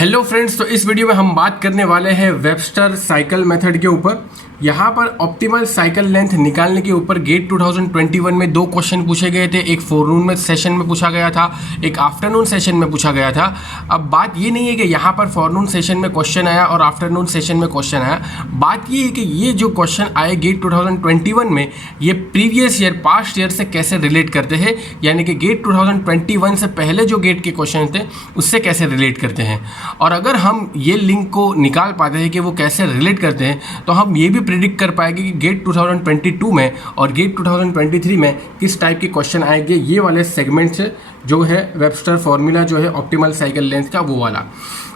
Hello friends, तो इस video में हम बात करने वाले हैं वेबस्टर साइकिल मेथड के ऊपर। यहाँ पर ऑप्टिमल साइकिल लेंथ निकालने के ऊपर गेट 2021 में दो क्वेश्चन पूछे गए थे। एक फोरनून में सेशन में पूछा गया था, एक आफ्टरनून सेशन में पूछा गया था। अब बात ये नहीं है कि यहाँ पर फोरनून सेशन में क्वेश्चन आया और आफ्टरनून सेशन में क्वेश्चन आया। बात ये है कि ये जो क्वेश्चन आए गेट 2021 में, ये प्रीवियस ईयर पास्ट ईयर से कैसे रिलेट करते हैं, यानी कि गेट 2021 से पहले जो गेट के क्वेश्चन थे उससे कैसे रिलेट करते हैं। और अगर हम ये लिंक को निकाल पाते हैं कि वो कैसे रिलेट करते हैं, तो हम ये भी प्रिडिक्ट कर पाएंगे कि गेट 2022 में और गेट 2023 में किस टाइप के क्वेश्चन आएंगे, ये वाले सेगमेंट से जो है वेबस्टर फॉर्मूला जो है ऑप्टिमल साइकिल लेंथ का, वो वाला।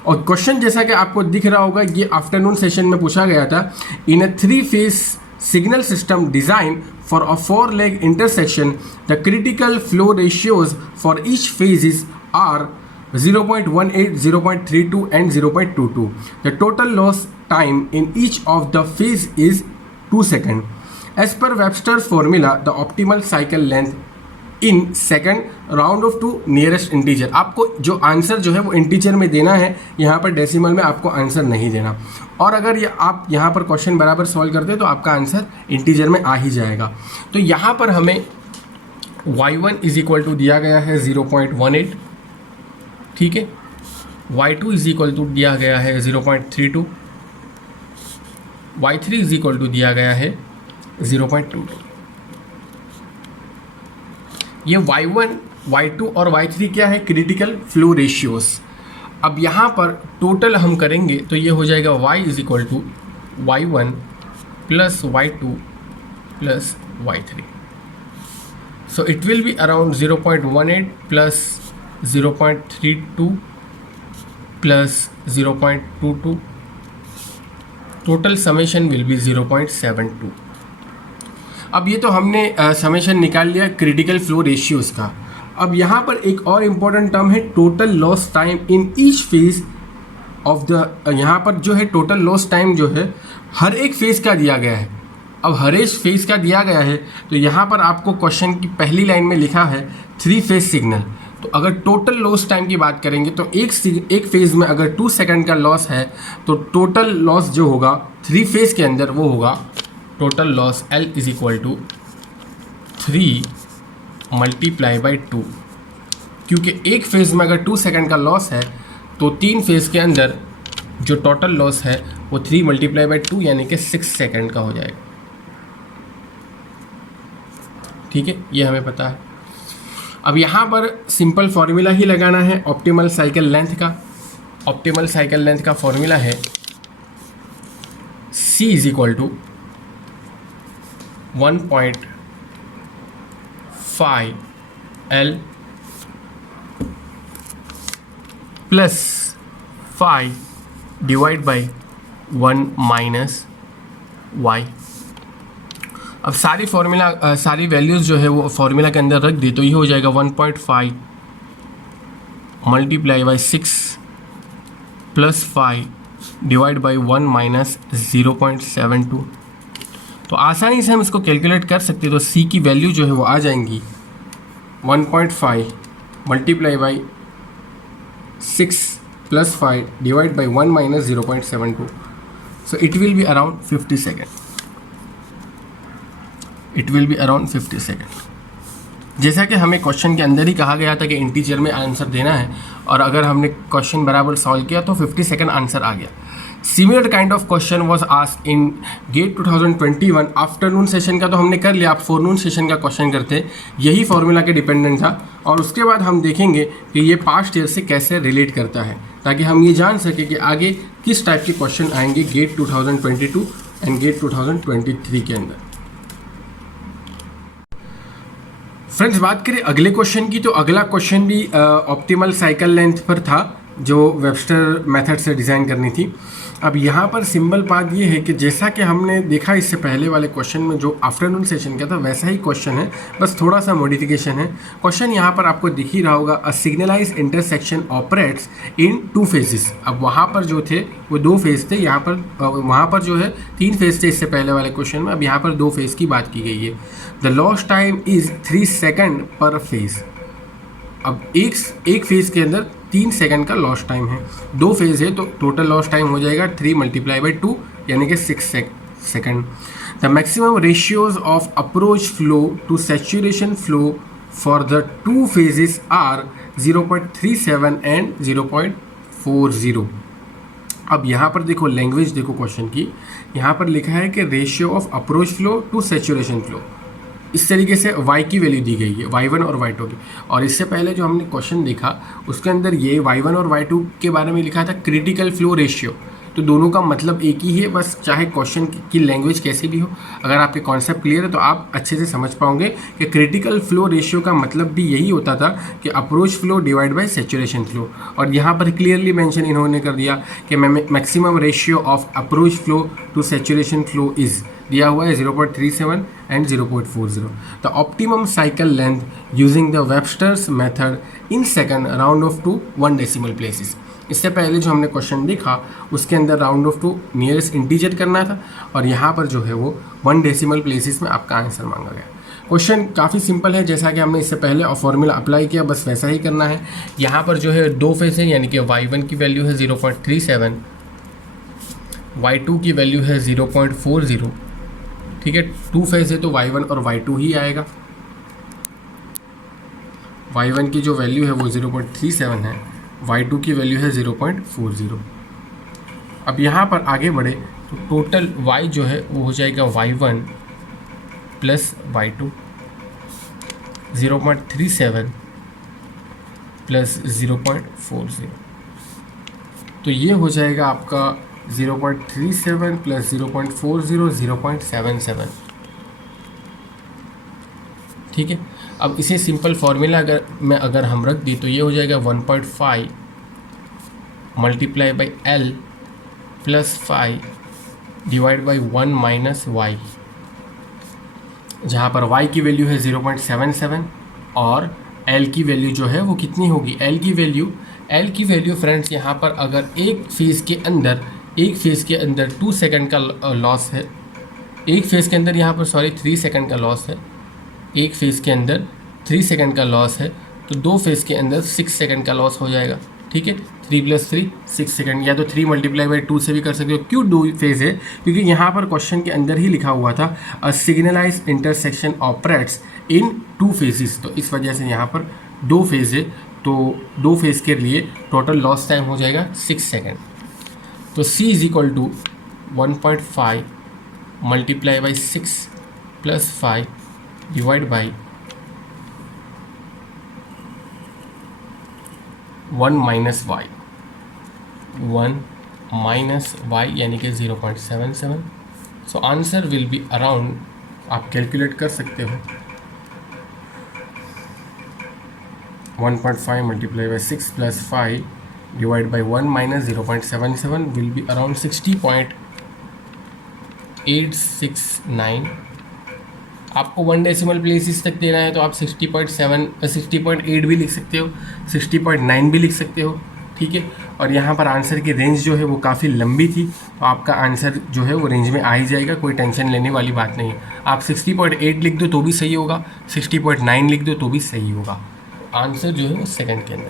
और क्वेश्चन जैसा कि आपको दिख रहा होगा, ये आफ्टरनून सेशन में पूछा गया था। इन अ 3-phase signal system design for a 4-leg intersection, the critical flow ratios for each phases are 0.18, 0.32 and 0.22. The total loss time in each of the phase is 2 seconds. As per Webster's formula, the optimal cycle length in second round of to nearest integer. आपको जो answer जो है वो integer में देना है, यहाँ पर डेसिमल में आपको आंसर नहीं देना। और अगर आप यहाँ पर क्वेश्चन बराबर सॉल्व करते हैं तो आपका आंसर इंटीजर में आ ही जाएगा। तो यहाँ पर हमें y1 इज इक्वल टू दिया गया है 0.18, ठीक है। y2 इज इक्वल टू दिया गया है 0.32, y3 इज इक्वल टू दिया गया है 0.22। ये y1, y2 और y3 क्या है? Critical flow ratios. अब यहाँ पर टोटल हम करेंगे तो ये हो जाएगा y is equal to y1 plus y2 plus y3। So it will be around 0.18 plus 0.32 plus 0.22, total summation will be 0.72। अब ये तो हमने समेशन निकाल लिया क्रिटिकल फ्लो रेशियोज का। अब यहाँ पर एक और इम्पॉर्टेंट टर्म है total loss time in each phase of the. यहाँ पर जो है टोटल लॉस टाइम जो है हर एक फेज का दिया गया है। अब हर एक फेज का दिया गया है तो यहाँ पर आपको क्वेश्चन की पहली लाइन में लिखा है 3-phase सिग्नल। तो अगर टोटल लॉस टाइम की बात करेंगे तो एक फेज़ में अगर 2 सेकंड का लॉस है तो टोटल लॉस जो होगा 3 फेज़ के अंदर वो होगा total loss L is equal to 3 multiply by 2। क्योंकि एक फेज़ में अगर 2 सेकंड का लॉस है तो 3 फेज़ के अंदर जो टोटल लॉस है वो 3 मल्टीप्लाई बाई 2 यानी कि 6 सेकंड का हो जाएगा, ठीक है। ये हमें पता है। अब यहाँ पर सिंपल फॉर्मूला ही लगाना है ऑप्टिमल साइकिल लेंथ का। ऑप्टिमल साइकिल लेंथ का फॉर्मूला है C is equal to 1.5 L plus 5 divide by 1 minus y। अब सारी वैल्यूज़ जो है वो फॉर्मूला के अंदर रख दी तो ये हो जाएगा 1.5 multiply by 6 plus 5 divide by 1 minus 0.72। तो आसानी से हम इसको कैलकुलेट कर सकते हैं। तो C की वैल्यू जो है वो आ जाएंगी 1.5 multiply by 6 plus 5 divide by 1 minus 0.72। So it will be around 50 second. It will be around 50 second. जैसा कि हमें क्वेश्चन के अंदर ही कहा गया था कि इंटीजर में आंसर देना है, और अगर हमने क्वेश्चन बराबर सॉल्व किया तो 50 सेकेंड आंसर आ गया। Similar kind of question was asked in GATE 2021। Afternoon session का तो हमने कर लिया, आप फोरनून सेशन का क्वेश्चन करते, यही फॉर्मूला के डिपेंडेंट था। और उसके बाद हम देखेंगे कि ये पास्ट ईयर से कैसे रिलेट करता है, ताकि हम ये जान सकें कि आगे किस टाइप के क्वेश्चन आएंगे गेट 2022 एंड गेट 2023 के अंदर। फ्रेंड्स, बात करें अगले क्वेश्चन की, तो अगला क्वेश्चन भी ऑप्टिमल साइकिल लेंथ पर था जो वेबस्टर मेथड से डिज़ाइन करनी थी। अब यहाँ पर सिंपल बात ये है कि जैसा कि हमने देखा इससे पहले वाले क्वेश्चन में जो आफ्टरनून सेशन का था, वैसा ही क्वेश्चन है, बस थोड़ा सा मॉडिफिकेशन है। क्वेश्चन यहाँ पर आपको दिख ही रहा होगा, अ सिग्नलाइज इंटरसेक्शन ऑपरेट्स इन 2 phases। अब वहाँ पर जो थे वो 2 फेज थे, यहाँ पर वहाँ पर जो है 3 फेज थे इससे पहले वाले क्वेश्चन में। अब यहाँ पर 2 फेज की बात की गई है। The loss time is 3 second पर फेज। अब एक फेज के अंदर 3 सेकंड का लॉस टाइम है। 2 फेज है तो टोटल लॉस टाइम हो जाएगा 3 × 2 यानी कि 6 second. The maximum ratios of approach flow to saturation flow for the 2 phases are 0.37 and 0.40। अब यहाँ पर देखो लैंग्वेज देखो क्वेश्चन की, यहाँ पर लिखा है कि ratio of approach flow to saturation flow, इस तरीके से y की वैल्यू दी गई है y1 और y2 की। और इससे पहले जो हमने क्वेश्चन देखा उसके अंदर ये y1 और y2 के बारे में लिखा था क्रिटिकल फ्लो रेशियो। तो दोनों का मतलब एक ही है, बस चाहे क्वेश्चन की लैंग्वेज कैसी भी हो, अगर आपके कॉन्सेप्ट क्लियर है तो आप अच्छे से समझ पाओगे कि क्रिटिकल फ्लो रेशियो का मतलब भी यही होता था कि approach flow divide by saturation flow. और यहाँ पर क्लियरली मेंशन इन्होंने कर दिया कि maximum ratio of approach flow to saturation flow is दिया हुआ है 0.37 and 0.40। The optimum cycle length using the Webster's method in second round off to 1 decimal places. इससे पहले जो हमने क्वेश्चन देखा उसके अंदर round off to nearest integer करना था और यहाँ पर जो है वो 1 डेसिमल प्लेसेस में आपका आंसर मांगा गया। क्वेश्चन काफ़ी सिंपल है, जैसा कि हमने इससे पहले फॉर्मूला अप्लाई किया बस वैसा ही करना है। यहाँ पर जो है 2 फेज है यानी कि y1 की वैल्यू है 0.37, y2 की वैल्यू है 0.40। ठीक है, 2 फेज है तो y1 और y2 ही आएगा। y1 की जो वैल्यू है वो 0.37 है, y2 की वैल्यू है 0.40। अब यहाँ पर आगे बढ़े तो टोटल y जो है वो हो जाएगा y1 प्लस y2, 0.37 प्लस 0.40। तो ये हो जाएगा आपका 0.37 प्लस 0.40 0.77। ठीक है, अब इसे सिंपल फार्मूला अगर हम रख दी तो ये हो जाएगा 1.5 multiply by L plus 5 divide by 1 minus Y, जहाँ पर y की वैल्यू है 0.77 और L की वैल्यू जो है वो कितनी होगी, L की वैल्यू फ्रेंड्स यहाँ पर अगर एक फेज़ के अंदर 2 सेकंड का लॉस है, एक फेज़ के अंदर यहाँ पर 3 सेकंड का लॉस है, एक फेज़ के अंदर 3 सेकंड का लॉस है तो 2 फेज़ के अंदर 6 सेकंड का लॉस हो जाएगा। ठीक है, 3 + 3 6 सेकंड, या तो 3 × 2 से भी कर सकते हो। क्यों 2 फेज़ है, क्योंकि यहाँ पर क्वेश्चन के अंदर ही लिखा हुआ था अ सिग्नलाइज इंटरसेक्शन ऑपरेट्स इन 2 phases, तो इस वजह से यहाँ पर 2 फेज़ है तो 2 फेज़ के लिए टोटल लॉस टाइम हो जाएगा 6 सेकंड। तो C = 1.5 multiply by 6 plus 5 divide by 1 minus Y यानी कि 0.77। So answer will be around, आप कैलकुलेट कर सकते हो, 1.5 multiply by 6 plus 5 divide by 1 minus 0.77 will be around 60.869। आपको 1 डेसिमल प्लेसेस तक देना है तो आप 60.8 भी लिख सकते हो, 60.9 भी लिख सकते हो। ठीक है, और यहाँ पर आंसर की रेंज जो है वो काफ़ी लंबी थी तो आपका आंसर जो है वो रेंज में आ ही जाएगा, कोई टेंशन लेने वाली बात नहीं है। आप 60.8 लिख दो तो भी सही होगा, 60.9 लिख दो तो भी सही होगा, आंसर जो है वो सेकंड के अंदर।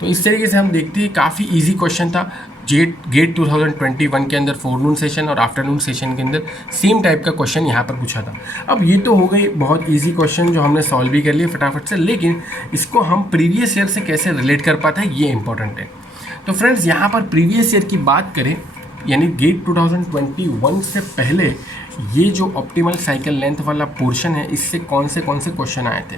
तो इस तरीके से हम देखते हैं काफ़ी इजी क्वेश्चन था। गेट 2021 के अंदर फोरनून सेशन और आफ्टरनून सेशन के अंदर सेम टाइप का क्वेश्चन यहाँ पर पूछा था। अब ये तो हो गई बहुत इजी क्वेश्चन जो हमने सॉल्व भी कर लिए फटाफट से, लेकिन इसको हम प्रीवियस ईयर से कैसे रिलेट कर पाते हैं ये इंपॉर्टेंट है। तो फ्रेंड्स यहाँ पर प्रीवियस ईयर की बात करें यानी गेट 2021 से पहले ये जो ऑप्टिमल साइकिल लेंथ वाला पोर्शन है इससे कौन से क्वेश्चन आए थे।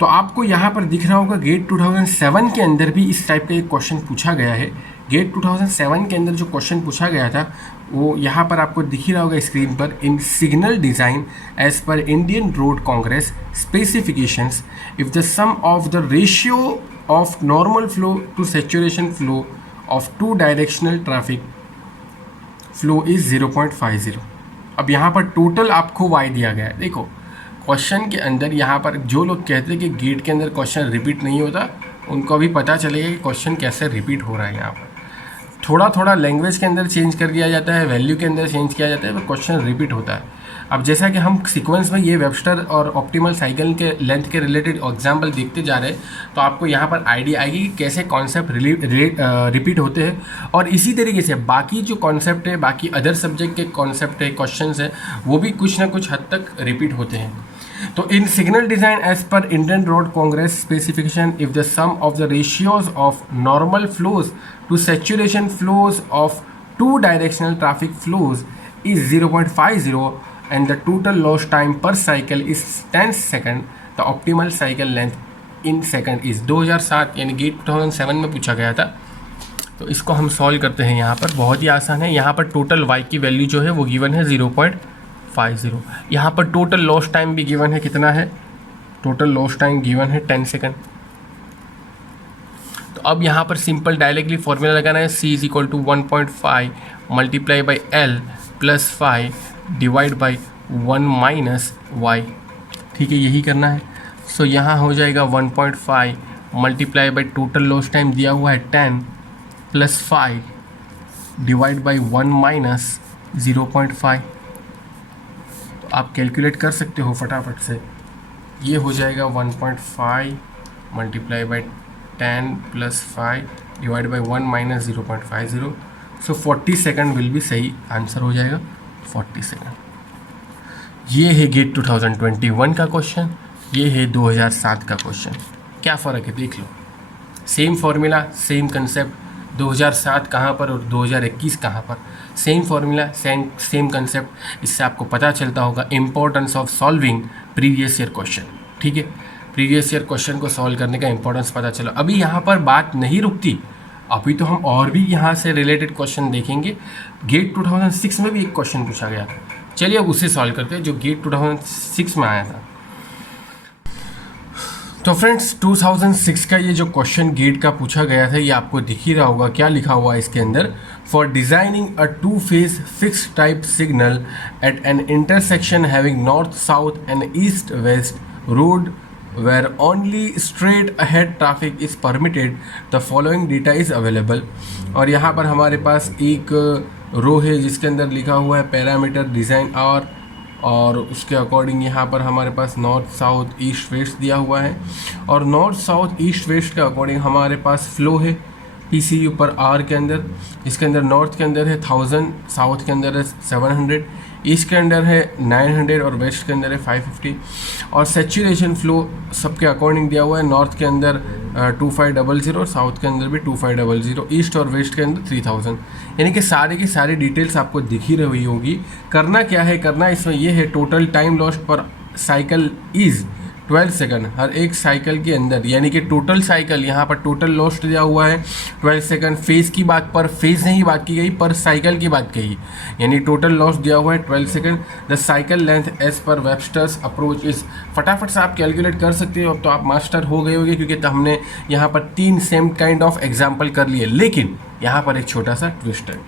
तो आपको यहाँ पर दिख रहा होगा गेट 2007 के अंदर भी इस टाइप का एक क्वेश्चन पूछा गया है। गेट 2007 के अंदर जो क्वेश्चन पूछा गया था वो यहाँ पर आपको दिख ही रहा होगा स्क्रीन पर। In signal design as per Indian Road Congress specifications if the sum of the ratio of normal flow to saturation flow of 2 directional traffic flow is 0.50। अब यहाँ पर टोटल आपको y दिया गया है। देखो क्वेश्चन के अंदर यहाँ पर जो लोग कहते हैं कि गेट के अंदर क्वेश्चन रिपीट नहीं होता उनको अभी पता चलेगा कि क्वेश्चन कैसे रिपीट हो रहा है। यहाँ पर थोड़ा थोड़ा लैंग्वेज के अंदर चेंज कर दिया जाता है, वैल्यू के अंदर चेंज किया जाता है, तो क्वेश्चन रिपीट होता है। अब जैसा कि हम सीक्वेंस में ये वेबस्टर और ऑप्टिमल साइकिल के लेंथ के रिलेटेड एग्जाम्पल देखते जा रहे हैं, तो आपको यहाँ पर आइडिया आएगी कि कैसे कॉन्सेप्ट रिपीट होते हैं। और इसी तरीके से बाकी जो कॉन्सेप्ट है, बाकी अदर सब्जेक्ट के कॉन्सेप्ट है, क्वेश्चंस है, वो भी कुछ ना कुछ हद तक रिपीट होते हैं। तो in signal design as per Indian Road Congress specification, if the sum of the ratios of normal flows to saturation flows of two directional traffic flows is 0.50 and the total loss time per cycle is 10 second, the optimal cycle length in second is 2007 यानी gate 2007 में पूछा गया था। तो इसको हम solve करते हैं। यहाँ पर बहुत ही आसान है। यहाँ पर टोटल y की वैल्यू जो है वो गिवन है 0.50। यहाँ पर टोटल लॉस टाइम भी गिवन है, कितना है, टोटल लॉस टाइम गिवन है 10 सेकेंड। तो अब यहाँ पर सिंपल डायरेक्टली फॉर्मूला लगाना है, c is equal to 1.5 multiply by L plus 5 divide by 1 minus Y. ठीक है, यही करना है। सो यहाँ हो जाएगा 1.5 multiply by total loss time दिया हुआ है 10 प्लस 5 डिवाइड बाई 1 माइनस 0.5। तो आप कैलकुलेट कर सकते हो फटाफट से। ये हो जाएगा 1.5 multiply by 10 plus 5 divide by 1 minus 0.50। So 40 second will भी सही आंसर हो जाएगा, 40 सेकेंड। ये है गेट 2021 का क्वेश्चन, ये है 2007 का क्वेश्चन। क्या फ़र्क है देख लो, सेम फार्मूला सेम कंसेप्ट। 2007 कहाँ पर और 2021 कहाँ पर, सेम फार्मूला सेम कंसेप्ट। इससे आपको पता चलता होगा importance of solving previous year question. ठीक है, प्रीवियस ईयर क्वेश्चन को सॉल्व करने का इंपॉर्टेंस पता चला। अभी यहाँ पर बात नहीं रुकती, अभी तो हम और भी यहाँ से रिलेटेड क्वेश्चन देखेंगे। गेट 2006 में भी एक क्वेश्चन पूछा गया था, चलिए अब उसे सॉल्व करते हैं जो गेट 2006 में आया था। तो फ्रेंड्स 2006 का ये जो क्वेश्चन गेट का पूछा गया था, ये आपको दिख ही रहा होगा क्या लिखा हुआ है इसके अंदर। For designing a 2 phase fix type signal eight N intersection having north south and east west road where only straight ahead traffic is permitted, the following data is available। और यहाँ पर हमारे पास एक रो है जिसके अंदर लिखा हुआ है पैरामीटर डिज़ाइन और उसके अकॉर्डिंग यहाँ पर हमारे पास नॉर्थ साउथ ईस्ट वेस्ट दिया हुआ है। और नॉर्थ साउथ ईस्ट वेस्ट के अकॉर्डिंग हमारे पास फ्लो है PCU पर आर के अंदर। इसके अंदर नॉर्थ के अंदर है 1000, साउथ के अंदर है 700, ईस्ट के अंदर है 900 और वेस्ट के अंदर है 550। और सेचुरेशन फ्लो सबके अकॉर्डिंग दिया हुआ है, नॉर्थ के अंदर 2500 और साउथ के अंदर भी 2500, ईस्ट और वेस्ट के अंदर 3000। यानी कि सारे की सारी डिटेल्स आपको दिख ही रही होगी। करना क्या है, करना इसमें यह है टोटल टाइम लॉस्ट पर साइकिल इज़ 12 सेकंड हर एक साइकिल के अंदर, यानी कि टोटल साइकिल यहाँ पर टोटल लॉस्ट दिया हुआ है 12 सेकंड। फेज़ की बात पर फेज़ नहीं बात की गई, पर साइकिल की बात कही, यानी टोटल लॉस दिया हुआ है 12 second. The cycle length as per Webster's approach is, फटाफट से आप कैलकुलेट कर सकते हो। अब तो आप मास्टर हो गए होंगे क्योंकि हमने यहाँ पर 3 सेम काइंड ऑफ एग्जाम्पल कर लिए। लेकिन यहाँ पर एक छोटा सा ट्विस्ट है।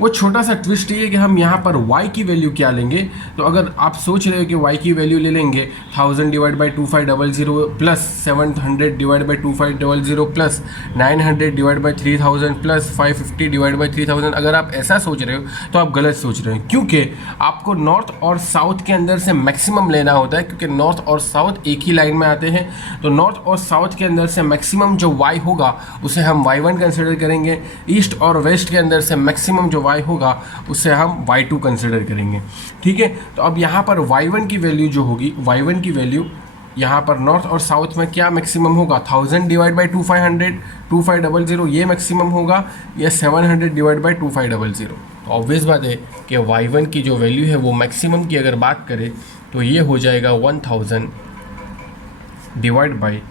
वो छोटा सा ट्विस्ट ये है कि हम यहाँ पर y की वैल्यू क्या लेंगे। तो अगर आप सोच रहे हो कि y की वैल्यू ले लेंगे 1000 divide by 2500 plus 700 divide by 2500 plus 900 divide by 3000 plus 550 divide by 3000, अगर आप ऐसा सोच रहे हो तो आप गलत सोच रहे हो, क्योंकि आपको नॉर्थ और साउथ के अंदर से मैक्सिमम लेना होता है। क्योंकि नॉर्थ और साउथ एक ही लाइन में आते हैं, तो नॉर्थ और साउथ के अंदर से मैक्सिमम जो y होगा उसे हम y1 कंसिडर करेंगे। ईस्ट और वेस्ट के अंदर से मैक्सिमम जो y होगा उसे हम y2 कंसिडर करेंगे। ठीक है, तो अब यहाँ पर y1 की वैल्यू जो होगी, y1 की वैल्यू यहाँ पर नॉर्थ और साउथ में क्या मैक्सिमम होगा, 1000 डिवाइड बाई 2500 ये मैक्सिमम होगा, या 700 डिवाइड बाई 2500। तो ऑब्वियस बात है कि y1 की जो वैल्यू है वो मैक्सिमम की अगर बात करें तो ये हो जाएगा 1000 divide by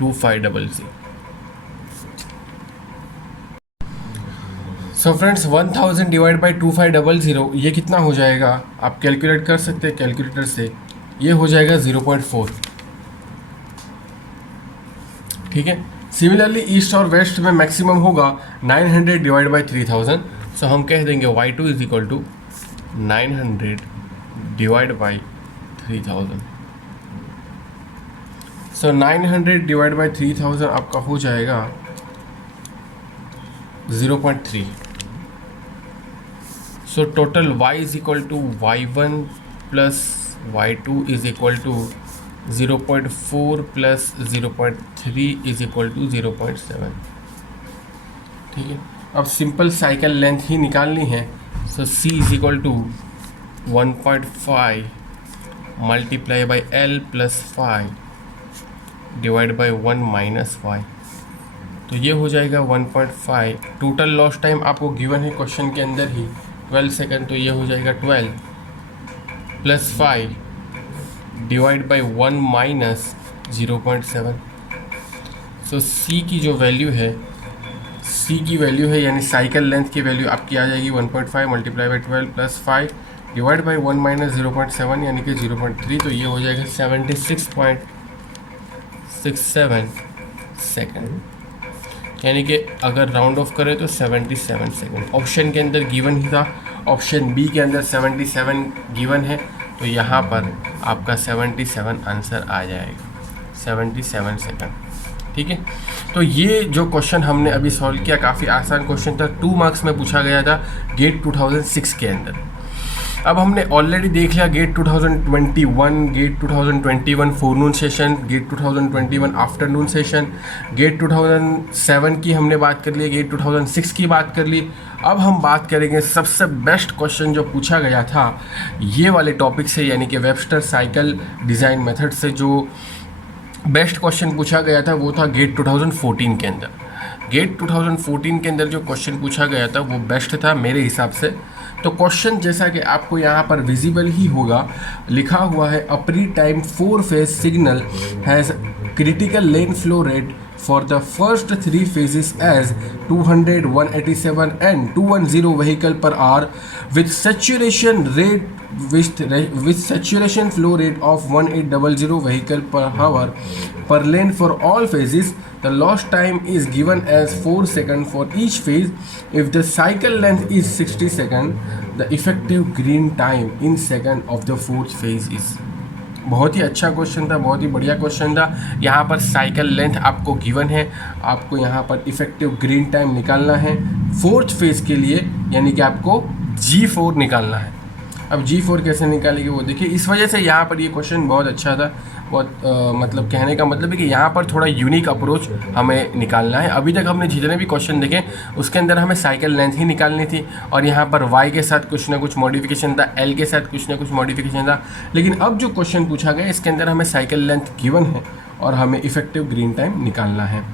2500। So friends 1000 divide by 2500 ये कितना हो जाएगा, आप कैलकुलेट कर सकते हैं कैलकुलेटर से। ये हो जाएगा 0.4। ठीक है, सिमिलरली ईस्ट और वेस्ट में मैक्सिमम होगा 900 डिवाइड बाई 3000। सो हम कह देंगे y2 is equal to 900 divide by 3000। So 900 divide by 3000 आपका हो जाएगा 0.3. So total y is equal to y1 plus y2 is equal to 0.4 plus 0.3 is equal to 0.7. ठीक है, अब सिंपल साइकिल लेंथ ही निकालनी है. So c is equal to 1.5 multiply by l plus 5 divide by 1 minus y. तो ये हो जाएगा 1.5. टोटल लॉस टाइम आपको गिवन है क्वेश्चन के अंदर ही 12 सेकेंड, तो ये हो जाएगा 12 plus 5 divide by 1 minus 0.7. So c की जो वैल्यू है, c की वैल्यू है यानी साइकिल लेंथ की वैल्यू आपकी आ जाएगी 1.5 multiply by 12 plus 5 divide by 1 minus 0.7 यानी कि 0.3. तो ये हो जाएगा 76.67 सेकेंड, यानी कि अगर राउंड ऑफ करें तो 77 सेकेंड. ऑप्शन के अंदर गिवन ही था, ऑप्शन बी के अंदर 77 गिवन है, तो यहाँ पर आपका 77 आंसर आ जाएगा, 77 सेकेंड. ठीक है, तो ये जो क्वेश्चन हमने अभी सॉल्व किया काफ़ी आसान क्वेश्चन था, 2 मार्क्स में पूछा गया था गेट 2006 के अंदर. अब हमने ऑलरेडी देख लिया GATE 2021, GATE 2021 forenoon session, GATE 2021 afternoon session, GATE 2007 की हमने बात कर ली, गेट 2006 की बात कर ली. अब हम बात करेंगे सबसे बेस्ट क्वेश्चन जो पूछा गया था ये वाले टॉपिक से, यानी कि वेबस्टर साइकिल डिज़ाइन मेथड से. जो बेस्ट क्वेश्चन पूछा गया था वो था गेट 2014 के अंदर. गेट 2014 के अंदर जो क्वेश्चन पूछा गया था वो बेस्ट था मेरे हिसाब से. तो क्वेश्चन जैसा कि आपको यहाँ पर विजिबल ही होगा, लिखा हुआ है अ pre time 4 phase signal has critical lane flow rate for the first 3 phases as 200, 187 and 210 vehicle per hour with saturation flow rate of 1800 vehicle per hour per lane for all phases. The loss time is given as 4 seconds for each phase. If the cycle length is 60 seconds, the effective green time in second of the fourth phase is. बहुत ही अच्छा question था, बहुत ही बढ़िया question था. यहाँ पर cycle length आपको given है, आपको यहाँ पर इफेक्टिव ग्रीन टाइम निकालना है फोर्थ फेज के लिए, यानी कि आपको G4 निकालना है. अब G4 कैसे निकालेंगे वो देखिए. इस वजह से यहाँ पर ये क्वेश्चन बहुत अच्छा था, बहुत मतलब कहने का मतलब है कि यहाँ पर थोड़ा यूनिक अप्रोच हमें निकालना है. अभी तक हमने जितने भी क्वेश्चन देखे उसके अंदर हमें साइकिल लेंथ ही निकालनी थी और यहाँ पर y के साथ कुछ ना कुछ मॉडिफिकेशन था, l के साथ कुछ ना कुछ मॉडिफिकेशन था. लेकिन अब जो क्वेश्चन पूछा गया इसके अंदर हमें साइकिल लेंथ गिवन है और हमें इफेक्टिव ग्रीन टाइम निकालना है.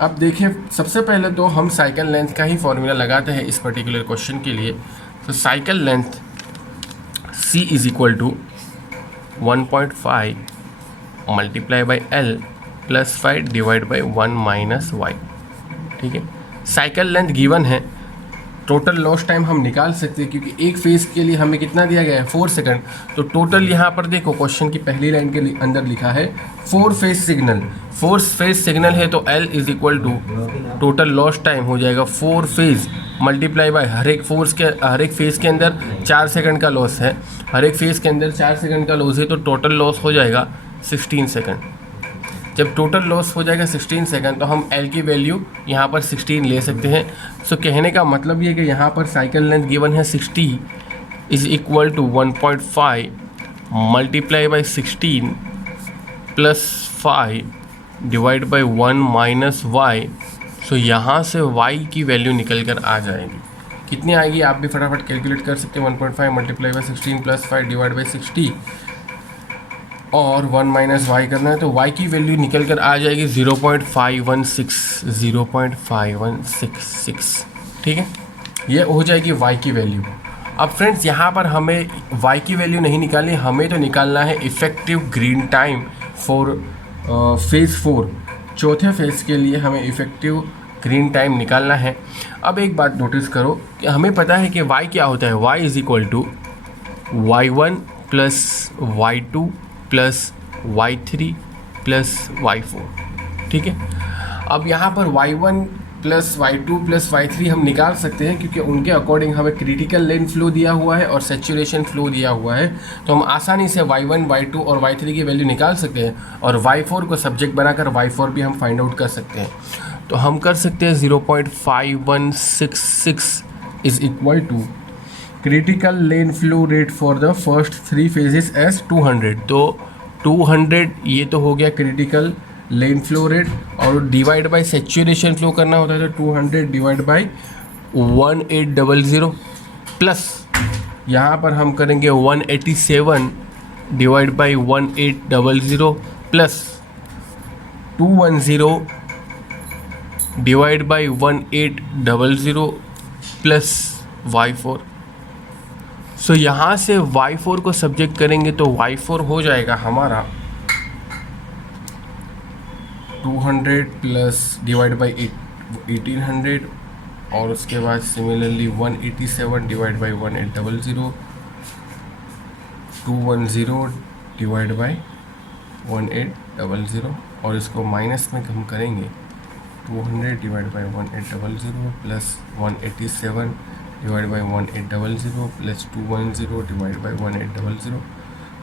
अब देखिए, सबसे पहले तो हम साइकिल लेंथ का ही फॉर्मूला लगाते हैं इस पर्टिकुलर क्वेश्चन के लिए. तो cycle length c is equal to 1.5 multiply by l plus 5 divide by 1 minus y. ठीक है, साइकिल लेंथ गिवन है. टोटल लॉस टाइम हम निकाल सकते हैं क्योंकि एक फेज़ के लिए हमें कितना दिया गया है 4 सेकंड. तो टोटल यहाँ पर देखो क्वेश्चन की पहली लाइन के अंदर लिखा है 4 फेज सिग्नल. 4 फेज सिग्नल है तो l is equal to total loss time हो जाएगा 4 फेज मल्टीप्लाई बाय हर एक फेज़ के अंदर 4 सेकंड का लॉस है, हर एक फेज़ के अंदर 4 सेकंड का लॉस है, तो टोटल लॉस हो जाएगा 16 सेकंड. जब टोटल लॉस हो जाएगा 16 सेकंड तो हम L की वैल्यू यहाँ पर 16 ले सकते हैं. सो कहने का मतलब ये कि यहाँ पर साइकिल लेंथ गिवन है 60 is equal to 1.5 multiply by 16 plus 5 divide by 1 minus y. So यहाँ से y की वैल्यू निकल कर आ जाएगी. कितनी आएगी आप भी फटाफट कैलकुलेट कर सकते हैं. 1.5 multiply by 16 plus 5 divide by 60 और 1 माइनस y करना है, तो y की वैल्यू निकल कर आ जाएगी 0.516. ठीक है, ये हो जाएगी y की वैल्यू. अब फ्रेंड्स यहाँ पर हमें y की वैल्यू नहीं निकालनी, हमें तो निकालना है effective green time for phase 4. चौथे फेज़ के लिए हमें इफ़ेक्टिव ग्रीन टाइम निकालना है. अब एक बात नोटिस करो कि हमें पता है कि y क्या होता है. y is equal to y1 plus y2 plus y3 plus y4. ठीक है, अब यहाँ पर y1 plus y2 plus y3 हम निकाल सकते हैं क्योंकि उनके अकॉर्डिंग हमें क्रिटिकल लेन फ्लो दिया हुआ है और सेचुरेशन फ्लो दिया हुआ है. तो हम आसानी से y1, y2 और y3 की वैल्यू निकाल सकते हैं और y4 को सब्जेक्ट बनाकर y4 भी हम फाइंड आउट कर सकते हैं. तो हम कर सकते हैं 0.5166 is equal to critical lane flow rate for the first 3 phases as 200। तो 200 ये तो हो गया क्रिटिकल लेन फ्लो रेट, और डिवाइड बाय सेचुरेशन फ्लो करना होता है तो 200 डिवाइड बाय 1800 प्लस यहाँ पर हम करेंगे 187 divide by 1800 plus 210 divide by 1800 plus y4। सो यहाँ से y4 को सब्जेक्ट करेंगे तो y4 हो जाएगा हमारा 200 प्लस डिवाइड बाई 1800, और उसके बाद similarly 187 divide by 1800, 210 divide by 1800, और इसको माइनस में हम करेंगे 200 divide by 1800 plus 187 divide by 1800 plus 210 divide by 1800।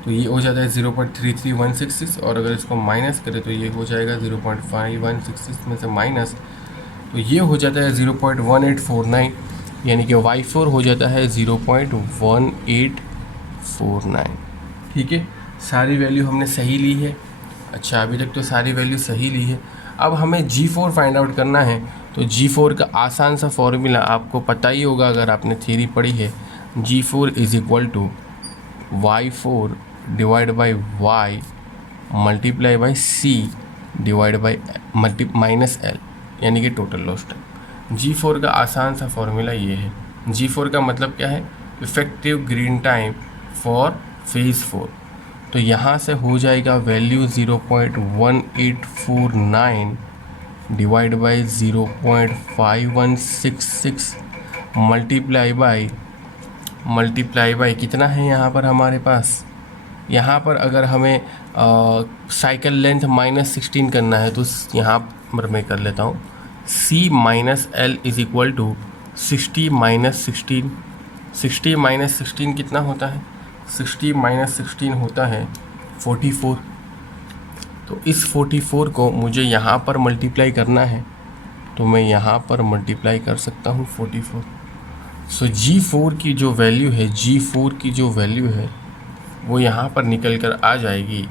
तो ये हो जाता है 0.33166, और अगर इसको माइनस करें तो ये हो जाएगा 0.5166 में से माइनस, तो ये हो जाता है 0.1849, यानी कि y4 हो जाता है 0.1849। ठीक है, सारी वैल्यू हमने सही ली है। अच्छा, अभी तक तो सारी वैल्यू सही ली है। अब हमें G4 फाइंड आउट करना है। तो G4 का आसान सा फॉर्मूला आपको पता ही होगा अगर आपने थ्योरी पढ़ी है। G4 is equal to y4 divide by y multiply by c divide by minus l, यानी कि टोटल लॉस टाइम। G4 का आसान सा फॉर्मूला ये है। G4 का मतलब क्या है? Effective green time for phase 4। तो यहाँ से हो जाएगा value 0.1849 divide by 0.5166 multiply by कितना है यहाँ पर हमारे पास? यहाँ पर अगर हमें साइकिल लेंथ -16 करना है तो यहाँ पर मैं कर लेता हूँ C minus L is equal to 60 minus 16। 60 minus 16 कितना होता है? 60 माइनस 16 होता है 44। तो इस 44 को मुझे यहाँ पर मल्टीप्लाई करना है, तो मैं यहाँ पर मल्टीप्लाई कर सकता हूँ 44। सो G4 की जो वैल्यू है, G4 की जो वैल्यू है वो यहाँ पर निकल कर आ जाएगी।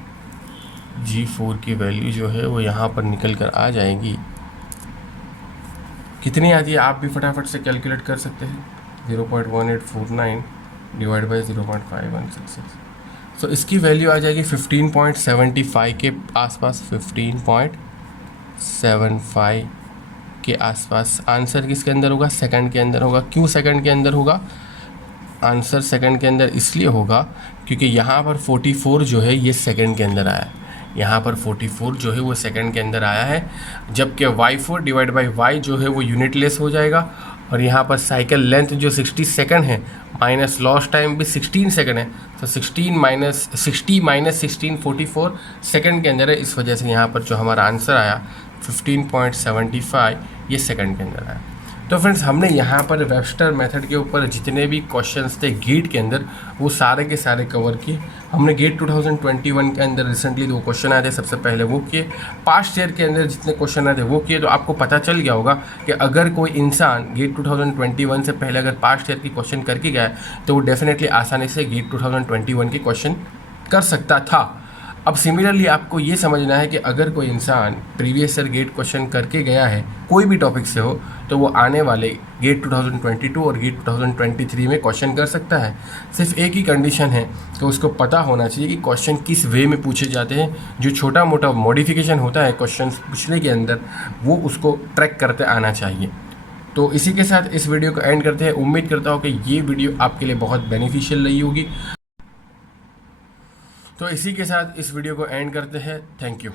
G4 की वैल्यू जो है वो यहाँ पर निकल कर आ जाएगी। कितनी आती है आप भी फटाफट से कैलकुलेट कर सकते हैं। 0.1849 डिवाइड बाई 0.5166। सो इसकी वैल्यू आ जाएगी 15.75 के आसपास, 15.75 के आसपास। आंसर किसके अंदर होगा? सेकंड के अंदर होगा। क्यों सेकंड के अंदर होगा? आंसर सेकंड के अंदर इसलिए होगा क्योंकि यहाँ पर 44 जो है ये सेकंड के अंदर आया है। यहाँ पर 44 जो है वो सेकंड के अंदर आया है, जबकि y4 डिवाइड बाई y जो है वो यूनिटलेस हो जाएगा। और यहाँ पर साइकिल लेंथ जो 60 सेकंड है माइनस लॉस टाइम भी 16 सेकंड है, तो 60 माइनस 16 44 सेकंड के अंदर है। इस वजह से यहाँ पर जो हमारा आंसर आया 15.75 ये सेकंड के अंदर आया। तो फ्रेंड्स, हमने यहाँ पर वेबस्टर मेथड के ऊपर जितने भी क्वेश्चंस थे गेट के अंदर वो सारे के सारे कवर किए। हमने गेट 2021 के अंदर रिसेंटली 2 क्वेश्चन आए थे, सबसे पहले वो किए। पास्ट ईयर के अंदर जितने क्वेश्चन आए थे वो किए। तो आपको पता चल गया होगा कि अगर कोई इंसान गेट 2021 से पहले अगर पास्ट ईयर की क्वेश्चन करके गया तो वो डेफिनेटली आसानी से गेट 2021 के क्वेश्चन कर सकता था। अब सिमिलरली आपको ये समझना है कि अगर कोई इंसान प्रीवियस ईयर गेट क्वेश्चन करके गया है कोई भी टॉपिक से हो तो वो आने वाले गेट 2022 और गेट 2023 में क्वेश्चन कर सकता है। सिर्फ एक ही कंडीशन है कि उसको पता होना चाहिए कि क्वेश्चन किस वे में पूछे जाते हैं। जो छोटा मोटा मॉडिफिकेशन होता है क्वेश्चन पूछने के अंदर वो उसको ट्रैक करते आना चाहिए। तो इसी के साथ इस वीडियो को एंड करते हैं। उम्मीद करता हूँ कि ये वीडियो आपके लिए बहुत बेनिफिशियल रही होगी। तो इसी के साथ इस वीडियो को एंड करते हैं। Thank you.